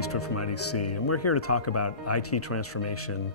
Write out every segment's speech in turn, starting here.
Eastwood from IDC, and we're here to talk about IT transformation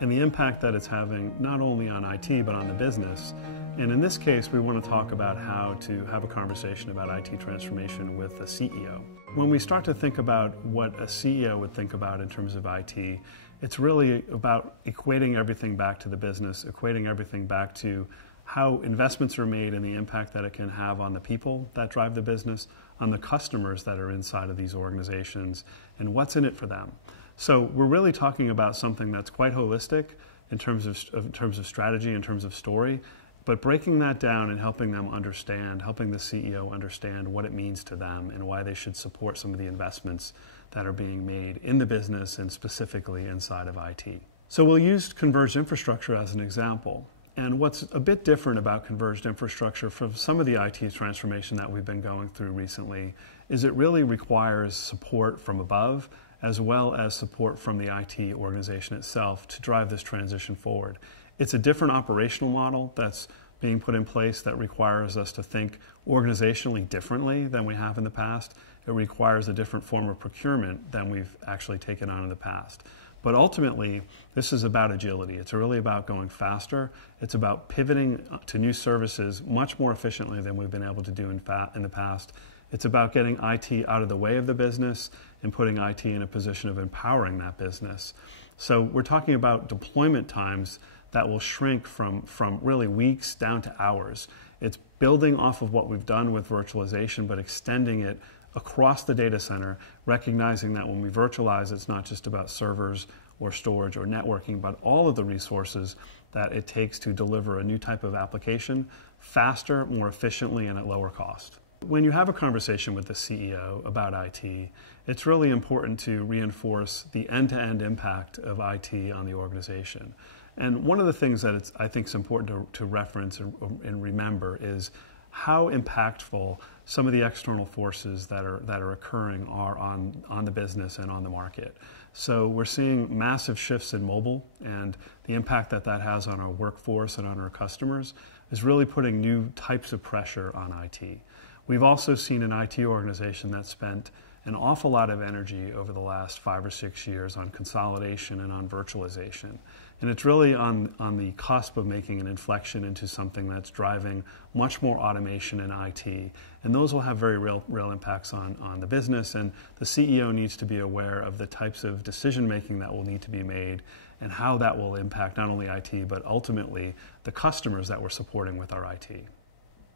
and the impact that it's having not only on IT but on the business. And in this case, we want to talk about how to have a conversation about IT transformation with a CEO. When we start to think about what a CEO would think about in terms of IT, it's really about equating everything back to the business, equating everything back to how investments are made and the impact that it can have on the people that drive the business, on the customers that are inside of these organizations, and what's in it for them. So we're really talking about something that's quite holistic in terms of strategy, in terms of story, but breaking that down and helping them understand, helping the CEO understand what it means to them and why they should support some of the investments that are being made in the business and specifically inside of IT. So we'll use converged infrastructure as an example. And what's a bit different about converged infrastructure from some of the IT transformation that we've been going through recently is it really requires support from above as well as support from the IT organization itself to drive this transition forward. It's a different operational model that's being put in place that requires us to think organizationally differently than we have in the past. It requires a different form of procurement than we've actually taken on in the past. But ultimately, this is about agility. It's really about going faster. It's about pivoting to new services much more efficiently than we've been able to do in the past. It's about getting IT out of the way of the business and putting IT in a position of empowering that business. So we're talking about deployment times that will shrink from really weeks down to hours. It's building off of what we've done with virtualization, but extending it across the data center, recognizing that when we virtualize, it's not just about servers or storage or networking, but all of the resources that it takes to deliver a new type of application faster, more efficiently, and at lower cost. When you have a conversation with the CEO about IT, it's really important to reinforce the end-to-end impact of IT on the organization. And one of the things that I think is important to reference and remember is how impactful some of the external forces that are occurring are on the business and on the market. So we're seeing massive shifts in mobile, and the impact that has on our workforce and on our customers is really putting new types of pressure on IT. We've also seen an IT organization that spent an awful lot of energy over the last 5 or 6 years on consolidation and on virtualization. And it's really on the cusp of making an inflection into something that's driving much more automation in IT. And those will have very real impacts on the business. And the CEO needs to be aware of the types of decision making that will need to be made and how that will impact not only IT, but ultimately the customers that we're supporting with our IT.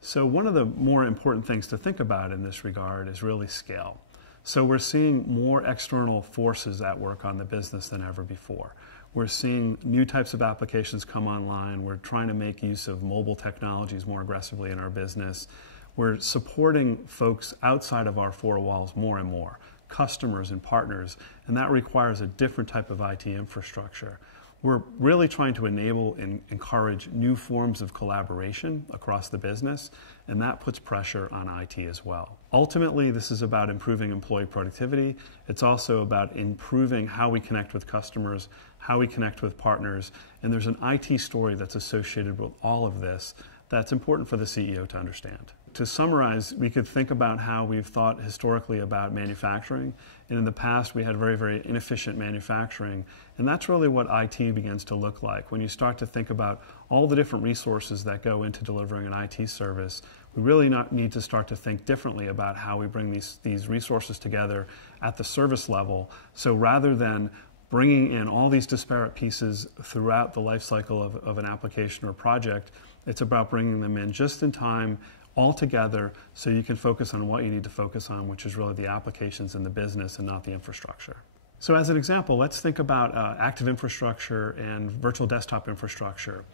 So one of the more important things to think about in this regard is really scale. So we're seeing more external forces at work on the business than ever before. We're seeing new types of applications come online. We're trying to make use of mobile technologies more aggressively in our business. We're supporting folks outside of our four walls more and more, customers and partners, and that requires a different type of IT infrastructure. We're really trying to enable and encourage new forms of collaboration across the business, and that puts pressure on IT as well. Ultimately, this is about improving employee productivity. It's also about improving how we connect with customers, how we connect with partners, and there's an IT story that's associated with all of this that's important for the CEO to understand. To summarize, we could think about how we've thought historically about manufacturing, and in the past we had very, very inefficient manufacturing, and that's really what IT begins to look like. When you start to think about all the different resources that go into delivering an IT service, we really need to start to think differently about how we bring these resources together at the service level. So rather than bringing in all these disparate pieces throughout the life cycle of an application or project, it's about bringing them in just in time, all together, so you can focus on what you need to focus on, which is really the applications in the business and not the infrastructure. So as an example, let's think about active infrastructure and virtual desktop infrastructure.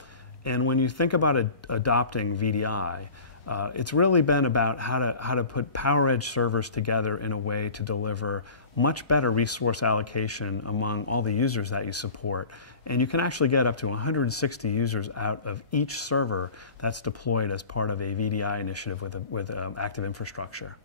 And when you think about adopting VDI, it's really been about how to put PowerEdge servers together in a way to deliver much better resource allocation among all the users that you support. And you can actually get up to 160 users out of each server that's deployed as part of a VDI initiative with active infrastructure.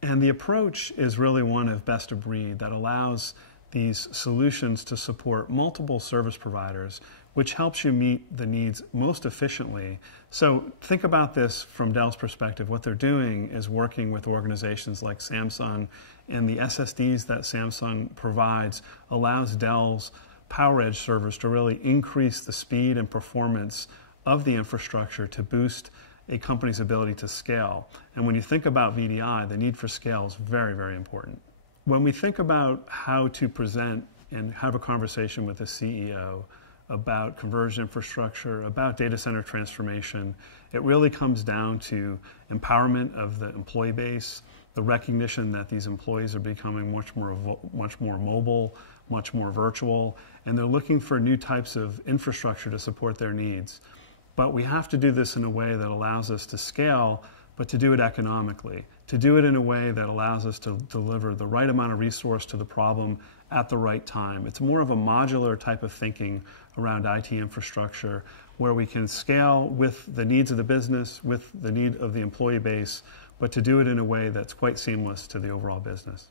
And the approach is really one of best of breed that allows these solutions to support multiple service providers, which helps you meet the needs most efficiently. So think about this from Dell's perspective. What they're doing is working with organizations like Samsung, and the SSDs that Samsung provides allows Dell's PowerEdge servers to really increase the speed and performance of the infrastructure to boost a company's ability to scale. And when you think about VDI, the need for scale is very, very important. When we think about how to present and have a conversation with a CEO about converged infrastructure, about data center transformation, it really comes down to empowerment of the employee base, the recognition that these employees are becoming much more mobile, much more virtual, and they're looking for new types of infrastructure to support their needs. But we have to do this in a way that allows us to scale, but to do it economically, to do it in a way that allows us to deliver the right amount of resource to the problem at the right time. It's more of a modular type of thinking around IT infrastructure, where we can scale with the needs of the business, with the need of the employee base, but to do it in a way that's quite seamless to the overall business.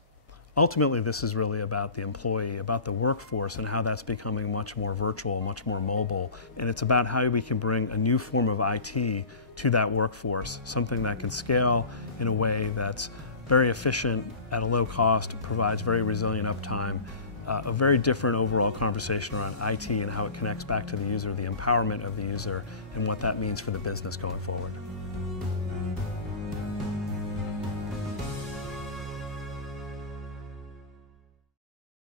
Ultimately, this is really about the employee, about the workforce, and how that's becoming much more virtual, much more mobile. And it's about how we can bring a new form of IT to that workforce, something that can scale in a way that's very efficient at a low cost, provides very resilient uptime, a very different overall conversation around IT and how it connects back to the user, the empowerment of the user, and what that means for the business going forward.